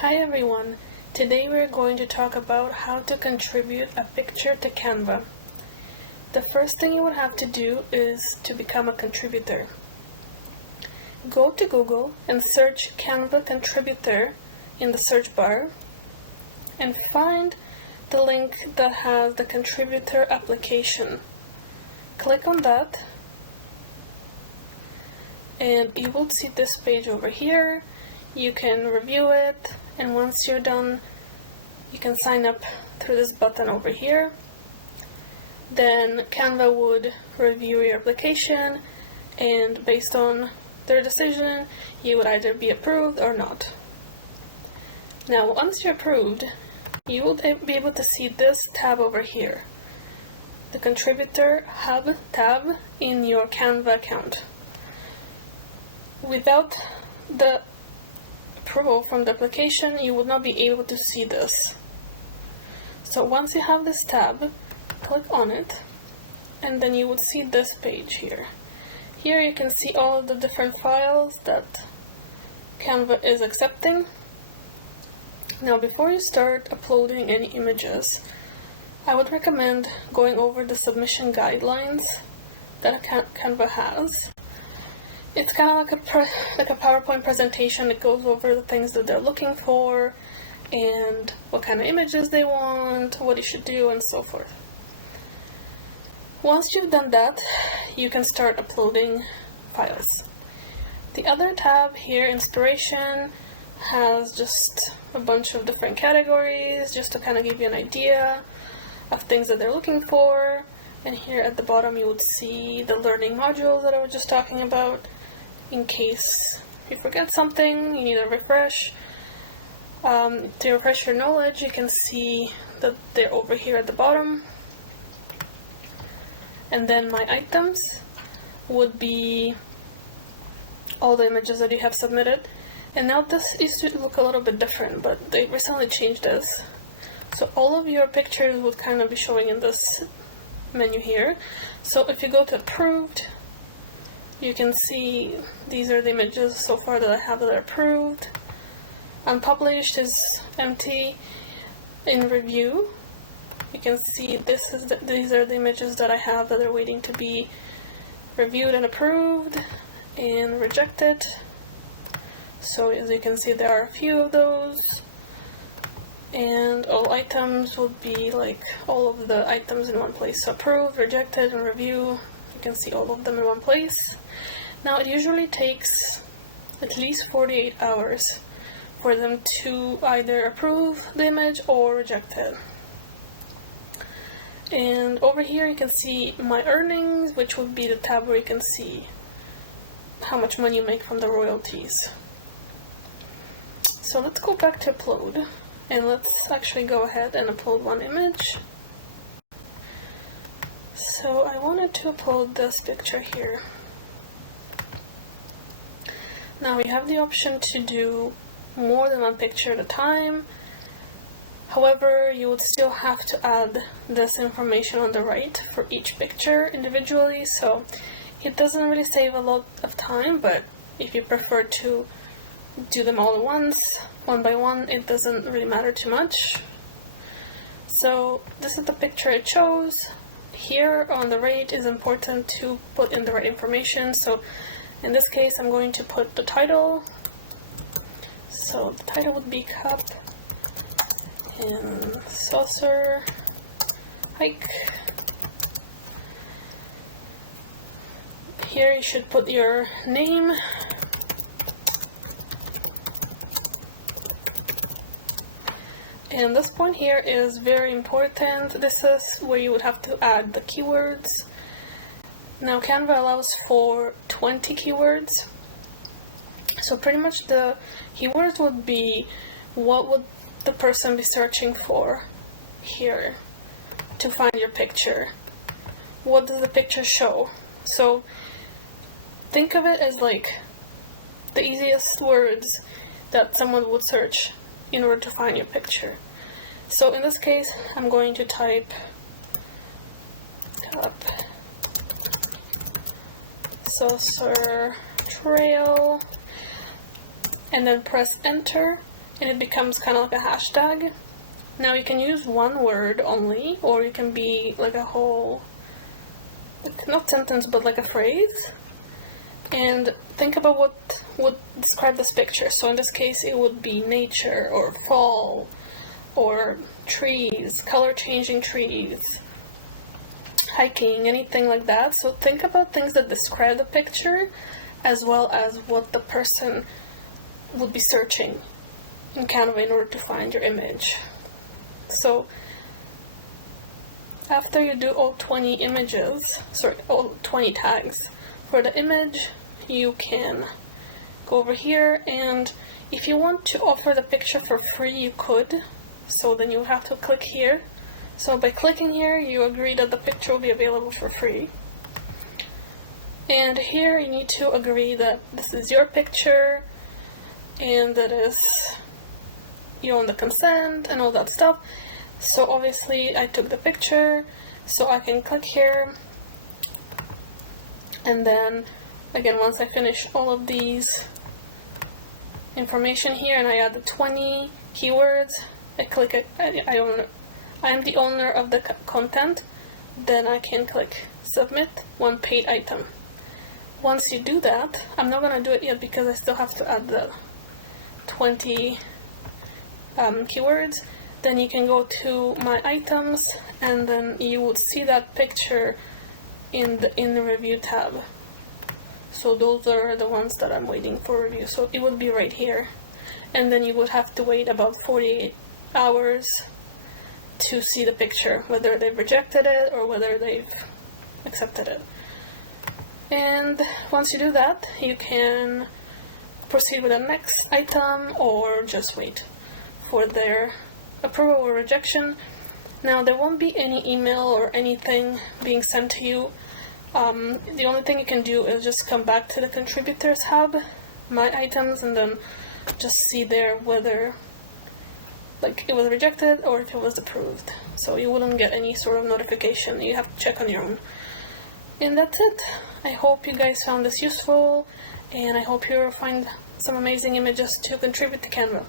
Hi everyone, today we're going to talk about how to contribute a picture to Canva. The first thing you would have to do is to become a contributor. Go to Google and search Canva contributor in the search bar and find the link that has the contributor application. Click on that and you will see this page over here. You can review it, and once you're done, you can sign up through this button over here. Then Canva would review your application, and based on their decision, you would either be approved or not. Now, once you're approved, you will be able to see this tab over here, the Contributor Hub tab in your Canva account. Without the approval from the application, you would not be able to see this. So once you have this tab, click on it, and then you would see this page here. Here you can see all of the different files that Canva is accepting. Now, before you start uploading any images, I would recommend going over the submission guidelines that Canva has. It's kind of like a PowerPoint presentation that goes over the things that they're looking for and what kind of images they want, what you should do, and so forth. Once you've done that, you can start uploading files. The other tab here, Inspiration, has just a bunch of different categories just to kind of give you an idea of things that they're looking for. And here at the bottom you would see the learning modules that I was just talking about. In case you forget something, you need a refresh. To refresh your knowledge, you can see that they're over here at the bottom. And then my items would be all the images that you have submitted. And now this used to look a little bit different, but they recently changed this. So all of your pictures would kind of be showing in this menu here. So if you go to Approved, you can see these are the images so far that I have that are approved. Unpublished is empty. In Review, you can see these are the images that I have that are waiting to be reviewed and approved. And Rejected. So as you can see, there are a few of those. And all items would be like all of the items in one place. So Approved, Rejected, and Review. You can see all of them in one place. Now, it usually takes at least 48 hours for them to either approve the image or reject it. And over here you can see My Earnings, which would be the tab where you can see how much money you make from the royalties. So let's go back to Upload, and let's actually go ahead and upload one image. So I wanted to upload this picture here. Now we have the option to do more than one picture at a time. However, you would still have to add this information on the right for each picture individually, so it doesn't really save a lot of time, but if you prefer to do them all at once, one by one, it doesn't really matter too much. So this is the picture I chose. Here on the right is important to put in the right information, so in this case I'm going to put the title. So the title would be Cup and Saucer Hike. Here you should put your name. And this point here is very important. This is where you would have to add the keywords. Now Canva allows for 20 keywords. So pretty much the keywords would be what would the person be searching for here to find your picture. What does the picture show? So think of it as like the easiest words that someone would search in order to find your picture. So in this case, I'm going to type Cup Saucer Trail and then press enter. and it becomes kind of like a hashtag. Now you can use one word only, or you can be like a whole, like not sentence, but like a phrase. And think about what would describe this picture. So in this case, it would be nature, or fall, or trees, color changing trees, hiking, anything like that. So think about things that describe the picture, as well as what the person would be searching in Canva in order to find your image. So after you do all 20 images, all 20 tags for the image, you can go over here, and if you want to offer the picture for free, you could. So then you have to click here. So by clicking here, you agree that the picture will be available for free. And here you need to agree that this is your picture, and that is, you own the consent and all that stuff. So obviously I took the picture, so I can click here, and then again, once I finish all of these information here and I add the 20 keywords, I click it, I am the owner of the content, then I can click submit one paid item. Once you do that, I'm not going to do it yet because I still have to add the 20 keywords. Then you can go to my items, and then you would see that picture in the review tab. So those are the ones that I'm waiting for review. So it would be right here, and then you would have to wait about 48 hours to see the picture, whether they've rejected it or whether they've accepted it. And once you do that, you can proceed with the next item or just wait for their approval or rejection. Now there won't be any email or anything being sent to you. The only thing you can do is just come back to the contributors hub, my items, and then just see there whether like it was rejected or if it was approved. So you wouldn't get any sort of notification. You have to check on your own. And that's it. I hope you guys found this useful, and I hope you find some amazing images to contribute to Canva.